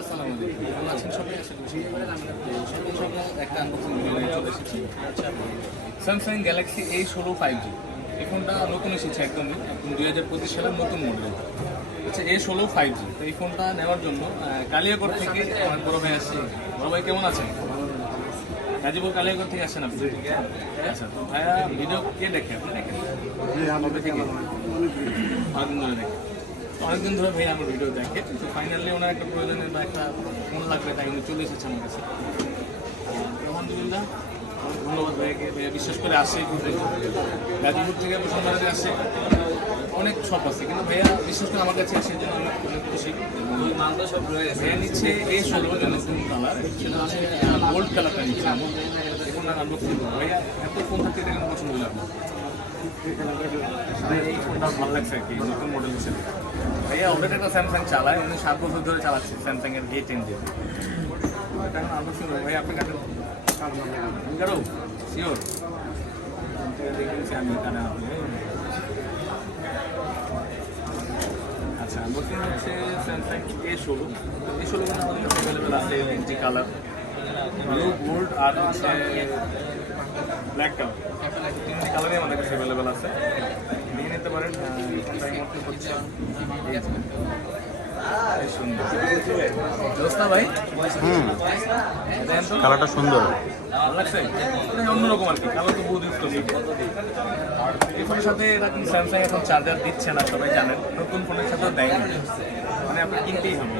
আসসালামু আলাইকুম। কেমন আছেন সবাই আশা করি সবাই ভালো আছেন। তো সকাল সকাল একটা আনবক্সিং ভিডিও নিয়ে চলে এসেছি। স্যামসাং গ্যালাক্সি এ ষোলো ফাইভ জি এই ফোনটা নতুন এসেছে একদমই দুই হাজার পঁচিশ সালের নতুন মডেল হচ্ছে এ ষোলো ফাইভ জি তো এই ফোনটা নেওয়ার জন্য কালিয়াগড় থেকে আমার বড় ভাই আসছে। বড় ভাই কেমন আছেন? গাজীপুর কালিয়াকড় থেকে আসছেন আপনি? আচ্ছা তো ভাইয়া ভিডিও কে দেখে আপনি দেখেন। কবে থেকে অনেকদিন ধরে দেখে তো অনেকদিন ধরে ভাই আমার ভিডিও দেখে তো ফাইনালি ওনার একটা প্রয়োজনের বা একটা ফোন লাগবে, তাই উনি চলে এসেছে আমার কাছে। আলহামদুলিল্লাহ, অনেক ধন্যবাদ ভাইকে। ভাইয়া বিশ্বাস করে ঘুরতে গাজীপুর থেকে বসুন্ধরাতে আসছে অনেক শপ আছে, কিন্তু ভাইয়া বিশেষ করে আমার কাছে এসে জন্য আমি অনেক খুশি। মালদা সব রয়ে গেছে ভাইয়া নিচ্ছে এই ষোলো যে নতুন কালার সেটা গোল্ড কালারটা নিচ্ছে এখন আর করব। ভাইয়া এত ফোন থাকতে কেন পছন্দ মানে নতুন মডেল ভাইয়া ওটা একটা স্যামসাং চালায় উনি সাত বছর ধরে চালাচ্ছে স্যামসাং এর এ টেন দিয়ে কাটো শিওর দেখেছি আমি আপনি আচ্ছা আনবক্সিং হচ্ছে স্যামসাং এ ষোলো এ ষোলো মানে অ্যাভেলেবেল আছে তিনটি কালার ব্লু গোল্ড আর হচ্ছে ব্ল্যাক কালার তিনটি কালারই আমাদের কাছে অ্যাভেলেবেল আছে। নিয়ে নিতে পারেন। কালারটা সুন্দর। অন্যরকম আর কি কালার তো বহুত ইউজ করছি। সাথে এটা কিন্তু স্যামসাং এখন চার্জার দিচ্ছে না সবাই জানেন নতুন ফোনের সাথেও দেয় মানে আপনার কিনতেই হবে।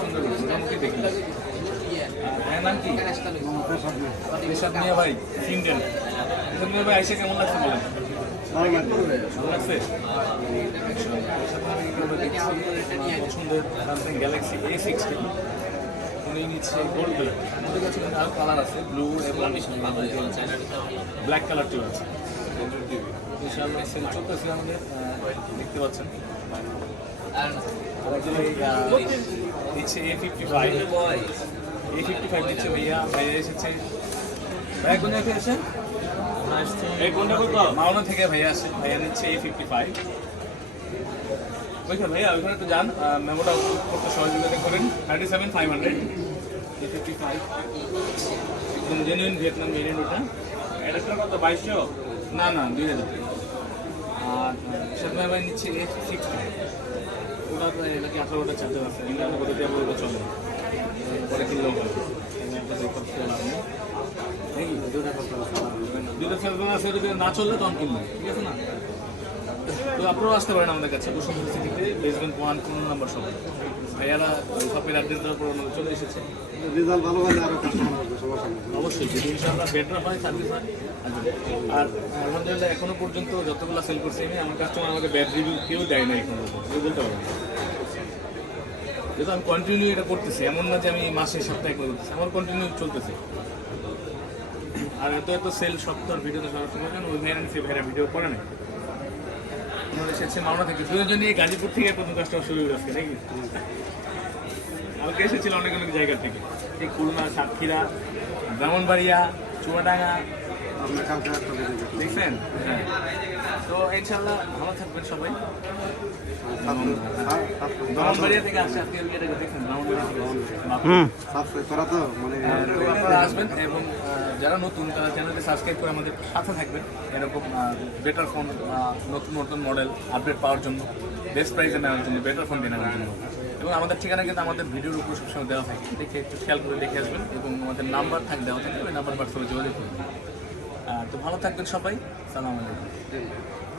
সুন্দর। দেখি? নাম কি এরশাদ মিয়া ভাই সিন্ডেন এরশাদ মিয়া ভাই কেমন লাগছে বলেন গ্যালাক্সি এ সিক্সটি উনি নিচ্ছে গোল্ড কালার আমাদের কাছে আরও কালার আছে ব্লু এবং ব্ল্যাক কালারটিও আছে ইনশাআল্লাহ সেল দেখতে পাচ্ছেন আর একজন A fifty five A fifty five নিচ্ছে ভাইয়া ভাইয়া এসেছে। ভাইয়া কোন থেকে এই কোনটা করব মাওনা থেকে ভাইয়া আসে ভাইয়া নিচ্ছে এ ফিফটি ফাইভ ওইখানে ভাইয়া ওইখানে একটু যান মেমোটা করতে সহযোগিতা করেন। Thirty seven five hundred A fifty five একদম জেনুইন ভিয়েতনাম মেরিন ওটা। এটা কত বাইশশো? না না দুই হাজার। আর সাথে ভাই নিচ্ছে এ সিক্সটি ওটা এটাকে আঠারোটা চার্জার আছে দিয়ে চলে। দুটো চার্জার আছে না চললে তখন ঠিক আছে না তো আপনারাও আসতে পারেন আমাদের কাছে বসুন্ধরা সিটিতে বেসমেন্ট ওয়ান নম্বর শপ ভাইয়ারা শপের অ্যাড্রেস দেওয়ার পর আমাদের চলে এসেছে রেজাল্ট ভালো হলে আরও কাস্টমার আসবে সমস্যা নেই অবশ্যই যদি ইনশাআল্লাহ বেটার হয় সার্ভিস হয় আসবে। আর আলহামদুলিল্লাহ এখনও পর্যন্ত যতগুলো সেল করছি আমি আমার কাস্টমার আমাকে ব্যাড রিভিউ কেউ দেয় না এখন বলতে পারবে। যেহেতু আমি কন্টিনিউ এটা করতেছি এমন না যে আমি মাসে সপ্তাহে করে করতেছি আমার কন্টিনিউ চলতেছে। আর এত এত সেল সপ্তাহ ভিডিওতে সরাসরি করেন ওই ভাইরা সে ভাইরা ভিডিও করে না। আমরা এসেছে মাওনা থেকে দুজন নিয়ে গাজীপুর থেকে প্রথম কাজটা শুরু হয়ে গেছে নাকি? কালকে এসেছিল অনেক অনেক জায়গা থেকে। এই খুলনা সাতক্ষীরা ব্রাহ্মণবাড়িয়া চুয়াডাঙ্গা। দেখছেন? হ্যাঁ। তো ইনশাল্লাহ ভালো থাকবেন সবাই। আসবেন এবং যারা নতুন তারা চ্যানেলটি সাবস্ক্রাইব করে আমাদের সাথে থাকবেন এরকম বেটার ফোন নতুন নতুন মডেল আপডেট পাওয়ার জন্য বেস্ট প্রাইসে নেওয়ার জন্য বেটার ফোন কেনার জন্য এবং আমাদের ঠিকানা কিন্তু আমাদের ভিডিওর উপর সবসময় দেওয়া থাকে দেখে একটু খেয়াল করে দেখে আসবেন এবং আমাদের নাম্বার থাক দেওয়া থাকে ওই নাম্বার হোয়াটসঅ্যাপে যোগাযোগ করবেন তো ভালো থাকবেন সবাই সালাম আলাইকুম